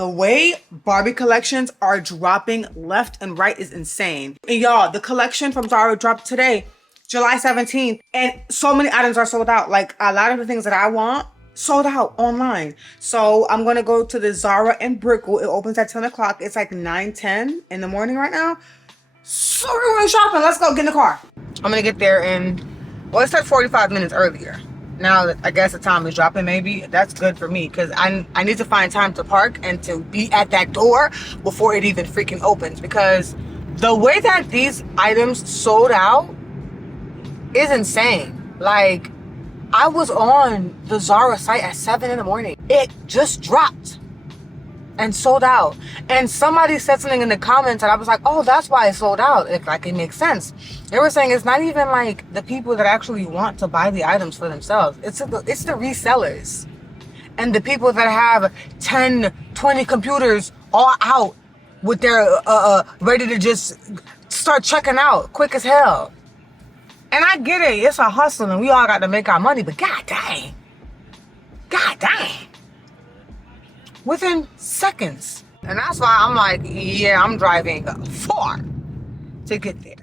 The way Barbie collections are dropping left and right is insane. And y'all, the collection from ZARA dropped today, July 17th, and so many items are sold out. Like, a lot of the things that I want sold out online. So I'm gonna go to the ZARA in Brickell. It opens at 10 o'clock. It's like 9:10 in the morning right now. So we're going shopping. Let's go get in the car. I'm gonna get there in, well, it said 45 minutes earlier. Now I guess the time is dropping. Maybe that's good for me because I need to find time to park and to be at that door before it even freaking opens, because the way that these items sold out is insane. Like, I was on the ZARA site at 7 in the morning. It just dropped and sold out. And somebody said something in the comments and I was like, oh, that's why it sold out. It makes sense. They were saying it's not even like the people that actually want to buy the items for themselves. It's the resellers and the people that have 10, 20 computers all out with their ready to just start checking out quick as hell. And I get it, it's a hustle and we all got to make our money, but god dang, within seconds. And that's why I'm like, yeah, I'm driving far to get there.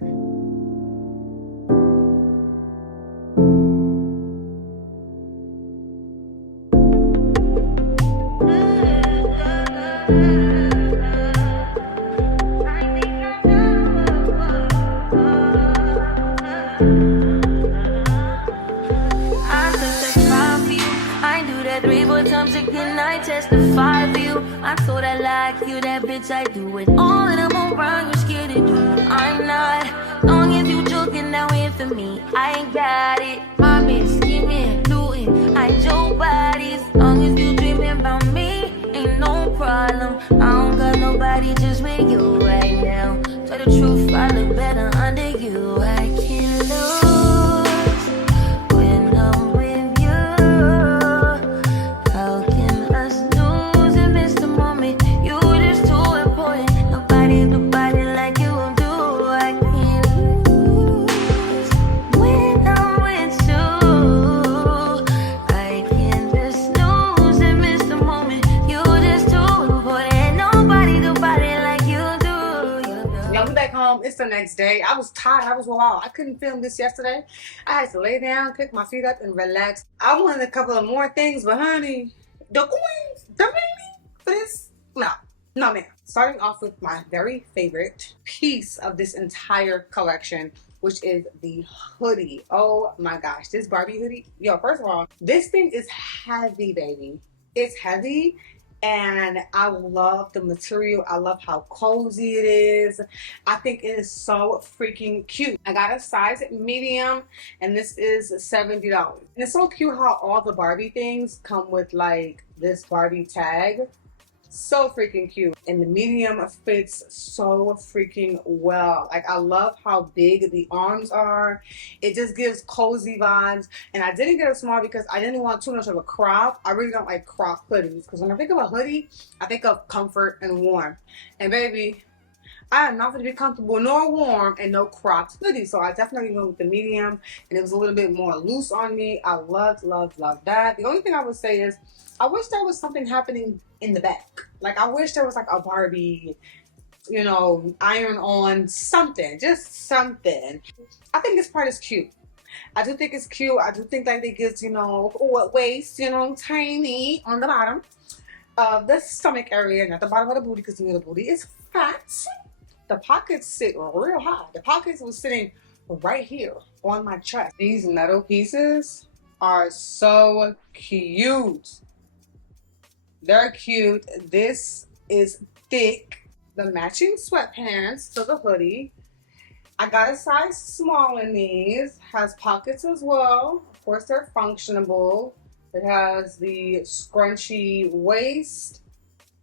I testify for you. I told I like you, that bitch. I do it all and I'm around. You're scared to do. I'm not. Long as you joking, now in for me. I ain't got it. Mobbing, scheming, looting. I Joe bodies. Long as you dreaming about me, ain't no problem. I don't got nobody just with you right now. Tell the truth, I look better under you. I can't lose. It's the next day. I was tired. I was wore out. I couldn't film this yesterday. I had to lay down, pick my feet up, and relax. I wanted a couple of more things, but honey, the coins, the money for this? No, ma'am. Starting off with my very favorite piece of this entire collection, which is the hoodie. Oh my gosh, this Barbie hoodie. Yo, first of all, this thing is heavy, baby. It's heavy. And I love the material. I love how cozy it is. I think it is so freaking cute. I got a size medium and this is $70. And it's so cute how all the Barbie things come with like this Barbie tag. So freaking cute. And the medium fits so freaking well. Like, I love how big the arms are. It just gives cozy vibes. And I didn't get a small because I didn't want too much of a crop. I really don't like crop hoodies because when I think of a hoodie, I think of comfort and warm. And baby, I am not going to be comfortable nor warm and no cropped hoodie. So I definitely went with the medium and it was a little bit more loose on me. I loved that. The only thing I would say is I wish there was something happening in the back. Like, I wish there was like a Barbie, you know, iron on something, just something. I think this part is cute. I do think it's cute. I do think like it gives, you know, waist, you know, tiny on the bottom of the stomach area, not the bottom of the booty, because you know the booty is fat. The pockets sit real high. The pockets was sitting right here on my chest. These metal pieces are so cute. They're cute. This is thick. The matching sweatpants to the hoodie. I got a size small in these. Has pockets as well. Of course, they're functionable. It has the scrunchy waist,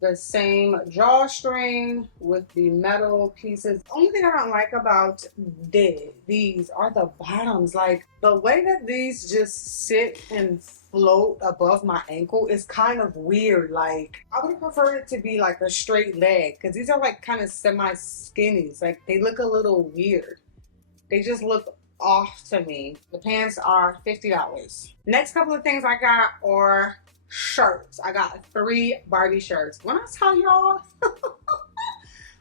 the same drawstring with the metal pieces. The only thing I don't like about these are the bottoms. Like, the way that these just sit and float above my ankle is kind of weird. Like, I would have preferred it to be like a straight leg because these are like kind of semi-skinnies. Like, they look a little weird. They just look off to me. The pants are $50. Next couple of things I got are shirts. I got 3 Barbie shirts. When I tell y'all,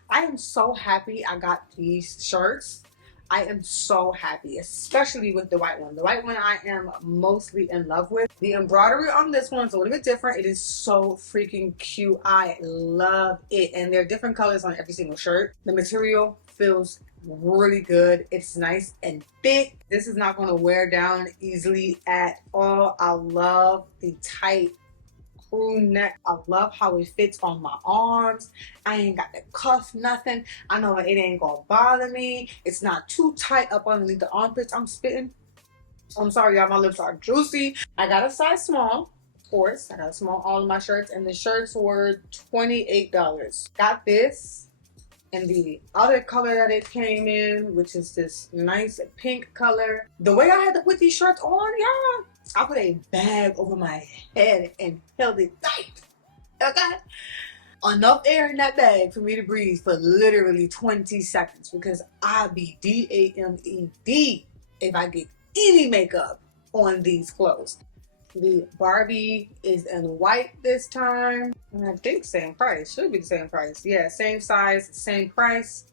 I am so happy I got these shirts. I am so happy, especially with the white one. The white one I am mostly in love with. The embroidery on this one is a little bit different. It is so freaking cute. I love it. And there are different colors on every single shirt. The material feels really good. It's nice and thick. This is not going to wear down easily at all. I love the tight crew neck. I love how it fits on my arms. I ain't got to cuff nothing. I know it ain't gonna bother me. It's not too tight up underneath the armpits. I'm spitting. I'm sorry, y'all. My lips are juicy. I got a size small. Of course, I got a small all of my shirts, and the shirts were $28. Got this in the other color that it came in, which is this nice pink color. The way I had to put these shirts on, y'all, I put a bag over my head and held it tight. Okay? Enough air in that bag for me to breathe for literally 20 seconds because I be DAMED if I get any makeup on these clothes. The Barbie is in white this time. And I think same price. Should be the same price. Yeah, same size, same price.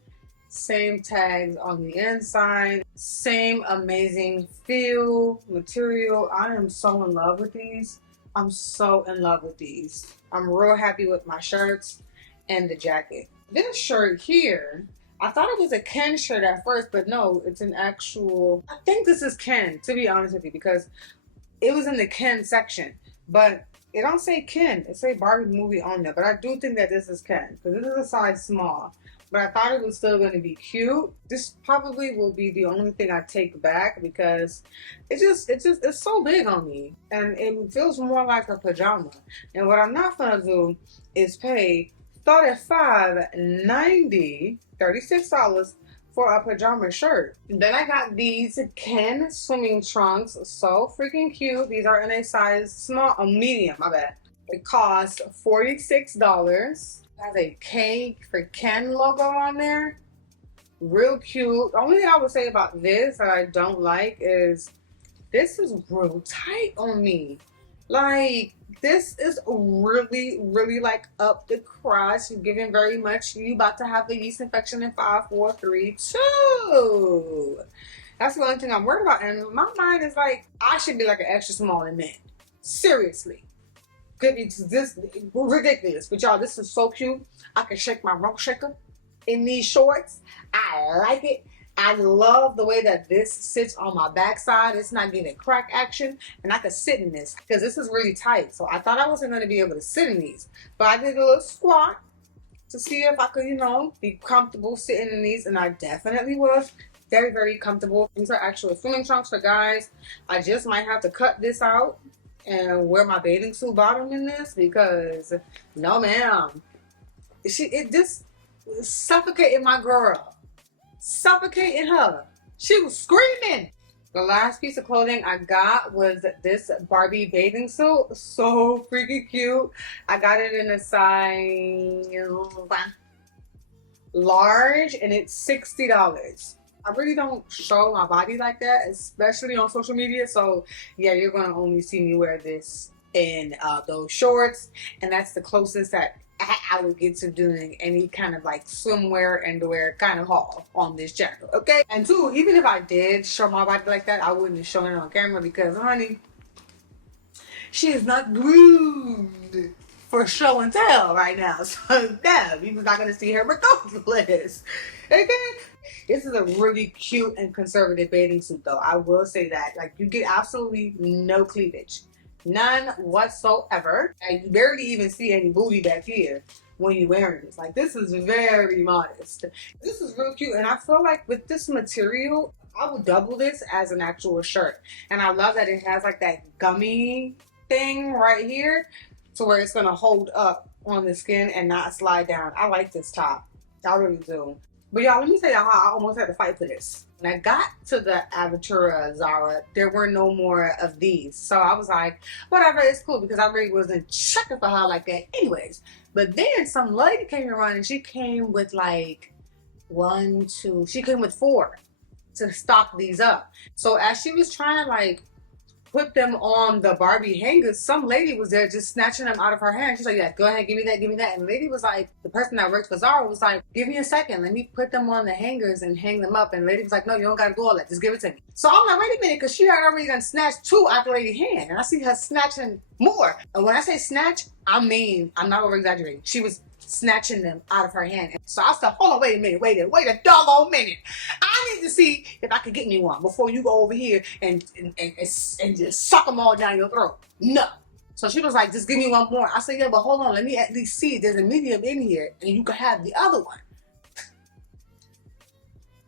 Same tags on the inside. Same amazing feel, material. I am so in love with these. I'm so in love with these. I'm real happy with my shirts and the jacket. This shirt here, I thought it was a Ken shirt at first, but no, it's an actual, I think this is Ken, to be honest with you, because it was in the Ken section, but it don't say Ken. It say Barbie movie on there, but I do think that this is Ken, because this is a size small. But I thought it was still going to be cute. This probably will be the only thing I take back because it's so big on me. And it feels more like a pajama. And what I'm not going to do is pay $35.90, $36 for a pajama shirt. And then I got these Ken swimming trunks. So freaking cute. These are in a size small, medium, my bad. It costs $46. Has a K for Ken logo on there. Real cute. The only thing I would say about this that I don't like is this is real tight on me. Like, this is really, really like up the crotch. You're giving very much. You about to have the yeast infection in 5, 4, 3, 2. That's the only thing I'm worried about. And my mind is like, I should be like an extra small in men. Seriously. It's this ridiculous, but y'all, this is so cute. I can shake my rump shaker in these shorts. I like it. I love the way that this sits on my backside. It's not getting crack action, and I can sit in this because this is really tight. So I thought I wasn't going to be able to sit in these, but I did a little squat to see if I could, you know, be comfortable sitting in these, and I definitely was. Very, very comfortable. These are actual swimming trunks for guys. I just might have to cut this out and wear my bathing suit bottom in this because no ma'am, it just suffocating my girl, suffocating her. She was screaming. The last piece of clothing I got was this Barbie bathing suit. So freaking cute. I got it in a size large and it's $60. I really don't show my body like that, especially on social media. So yeah, you're gonna only see me wear this in those shorts, and that's the closest that I would get to doing any kind of like swimwear, underwear kind of haul on this channel. Okay, and two, even if I did show my body like that, I wouldn't show it on camera because, honey, she is not groomed for show and tell right now. So yeah, you're not gonna see her regardless. Okay. This is a really cute and conservative bathing suit though. I will say that. Like, you get absolutely no cleavage. None whatsoever. And you barely even see any booty back here when you're wearing this. Like, this is very modest. This is real cute. And I feel like with this material, I would double this as an actual shirt. And I love that it has like that gummy thing right here to where it's going to hold up on the skin and not slide down. I like this top. I really do. But y'all, let me tell y'all how I almost had to fight for this. When I got to the Aventura Zara, there were no more of these. So I was like, whatever, it's cool because I really wasn't checking for her like that anyways. But then some lady came around and she came with like she came with 4 to stock these up. So as she was trying to like put them on the Barbie hangers, some lady was there just snatching them out of her hand. She's like, yeah, go ahead, give me that, give me that. And the lady was like, the person that works for ZARA was like, give me a second, let me put them on the hangers and hang them up. And the lady was like, no, you don't gotta do all that, just give it to me. So I'm like, wait a minute, because she had already done snatched 2 out the lady's hand. And I see her snatching more. And when I say snatch, I mean, I'm not over exaggerating. She was snatching them out of her hand. So I said, hold on, wait a minute, wait a doggone minute. I need to see if I could get me one before you go over here and just suck them all down your throat. No. So she was like, just give me one more. I said, yeah, but hold on, let me at least see if there's a medium in here and you can have the other one.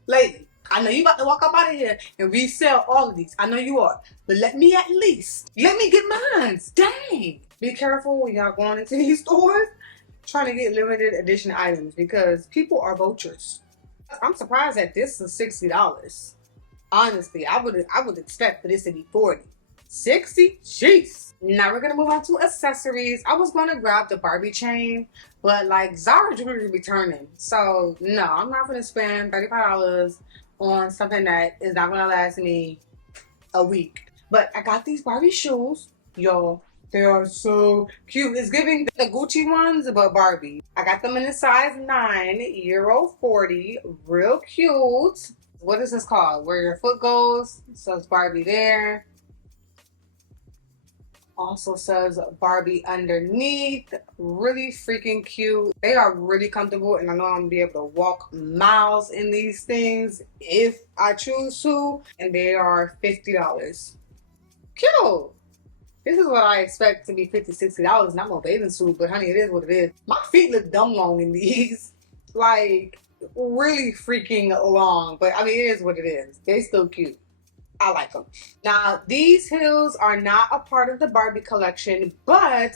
Lady, I know you about to walk up out of here and resell all of these. I know you are. But let me get mine. Dang. Be careful when y'all going into these stores trying to get limited edition items because people are vultures. I'm surprised that this is $60. Honestly, I would expect for this to be $40. 60? Jeez. Now we're gonna move on to accessories. I was gonna grab the Barbie chain, but like ZARA jewelry returning. So no, I'm not gonna spend $35 on something that is not gonna last me a week. But I got these Barbie shoes, y'all. They are so cute. It's giving the Gucci ones, but Barbie. I got them in a size 9, Euro 40. Real cute. What is this called? Where your foot goes. It says Barbie there. Also says Barbie underneath. Really freaking cute. They are really comfortable and I know I'm gonna be able to walk miles in these things if I choose to. And they are $50. Cute. This is what I expect to be $50, $60, not no bathing suit, but honey, it is what it is. My feet look dumb long in these. Like, really freaking long. But I mean, it is what it is. They're still cute. I like them. Now, these heels are not a part of the Barbie collection, but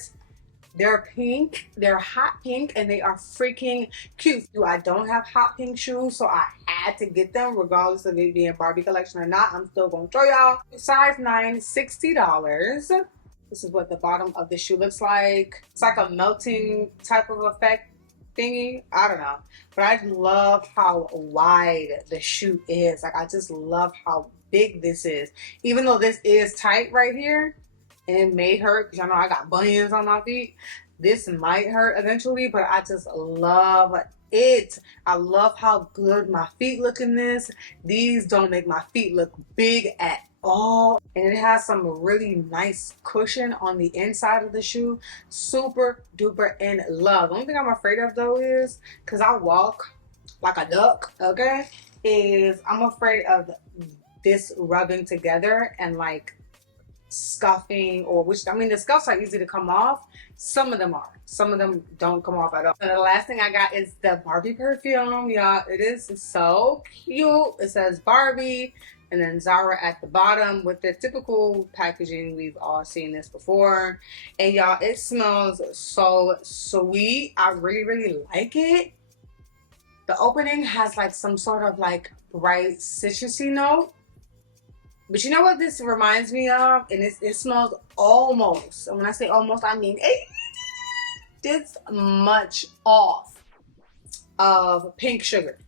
they're pink. They're hot pink, and they are freaking cute. I don't have hot pink shoes, so I had to get them, regardless of it being Barbie collection or not. I'm still gonna show y'all. Size 9, $60. This is what the bottom of the shoe looks like. It's like a melting type of effect thingy. I don't know. But I love how wide the shoe is. Like, I just love how big this is. Even though this is tight right here, and it may hurt, because y'all know I got bunions on my feet. This might hurt eventually, but I just love it. I love how good my feet look in this. These don't make my feet look big at all. And it has some really nice cushion on the inside of the shoe. Super duper in love. The only thing I'm afraid of though is, because I walk like a duck, okay, is I'm afraid of this rubbing together and like scuffing, or which, I mean, the scuffs are easy to come off. Some of them are. Some of them don't come off at all. And the last thing I got is the Barbie perfume, y'all. It is so cute. It says Barbie and then ZARA at the bottom with the typical packaging. We've all seen this before. And y'all, it smells so sweet. I really, really like it. The opening has like some sort of like bright citrusy note. But you know what this reminds me of? And it smells almost, and when I say almost, I mean this much off of pink sugar.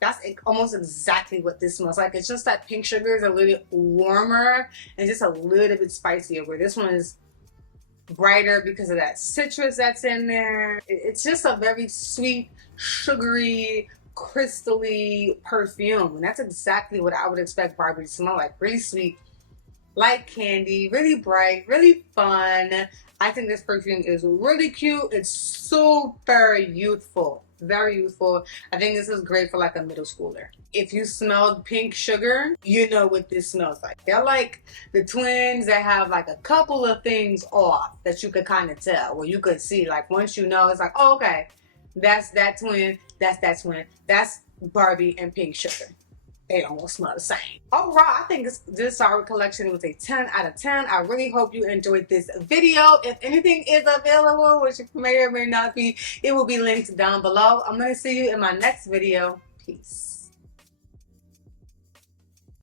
That's almost exactly what this smells like. It's just that pink sugar is a little warmer and just a little bit spicier, where this one is brighter because of that citrus that's in there. It's just a very sweet, sugary, crystally perfume, and that's exactly what I would expect Barbie to smell like. Really sweet, like candy, really bright, really fun. I think this perfume is really cute. It's super youthful, very youthful. I think this is great for like a middle schooler. If you smelled pink sugar, you know what this smells like. They're like the twins that have like a couple of things off that you could kind of tell, where you could see, like, once you know, it's like, oh, okay, that's that twin, that's that twin, that's Barbie and pink sugar. They almost smell the same. Overall, I think this ZARA collection was a 10 out of 10. I really hope you enjoyed this video. If anything is available, which may or may not be, it will be linked down below. I'm going to see you in my next video. Peace.